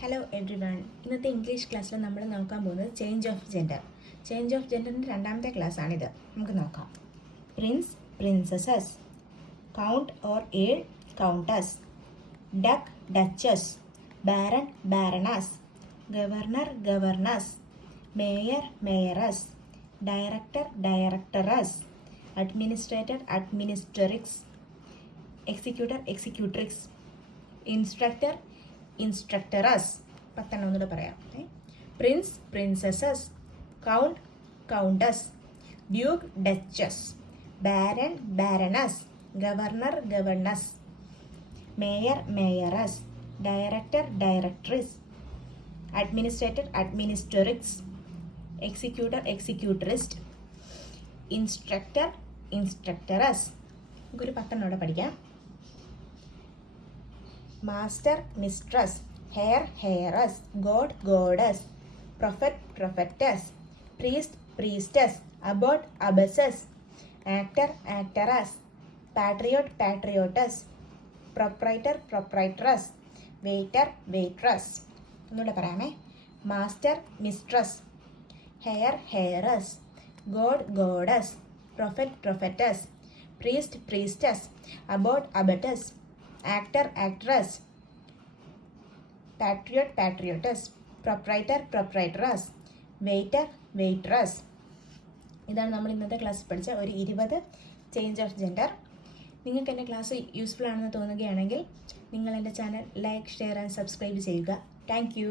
Hello everyone. ഇന്നത്തെ English ക്ലാസ്സിൽ നമ്മൾ നോക്കാൻ പോകുന്നത് change of gender. Change of ജെൻഡറിൻ്റെ രണ്ടാമത്തെ ക്ലാസ്സാണിത്. നമുക്ക് നോക്കാം. Prince, princess, count or earl, countess, duke, duchess, baron, baroness, governor, governess, mayor, mayoress, director, directress, administrator, administratrix, executor, executrix, instructor, instructress. 10 ഒന്നുകൂടെ പറയാം. Prince, princess, count, countess, duke, duchess, baron, baroness, governor, governess, mayor, mayoress, director, directress, administrator, administratrix, executor, executrix, instructor, instructress. നമുക്കൊരു 10 കൂടെ പഠിക്കാം. Master, mistress, heir, heiress, god, goddess, prophet, prophetess, priest, priestess, abbot, abbess, actor, actress, patriot, patriotess, proprietor, proprietress, waiter, waitress. ഒന്നുകൂടെ പറയാമേ. Master, mistress, heir, heiress, god, goddess, prophet, prophetess, priest, priestess, abbot, abbess, actor, actress, patriot, patriotess, proprietor, proprietress, waiter, waitress. ഇതാണ് നമ്മൾ ഇന്നത്തെ ക്ലാസ്സിൽ പഠിച്ച ഒരു 20 change of gender. നിങ്ങൾക്ക് എൻ്റെ ക്ലാസ് യൂസ്ഫുൾ ആണെന്ന് തോന്നുകയാണെങ്കിൽ നിങ്ങൾ എൻ്റെ channel like, share and subscribe ചെയ്യുക. Thank U.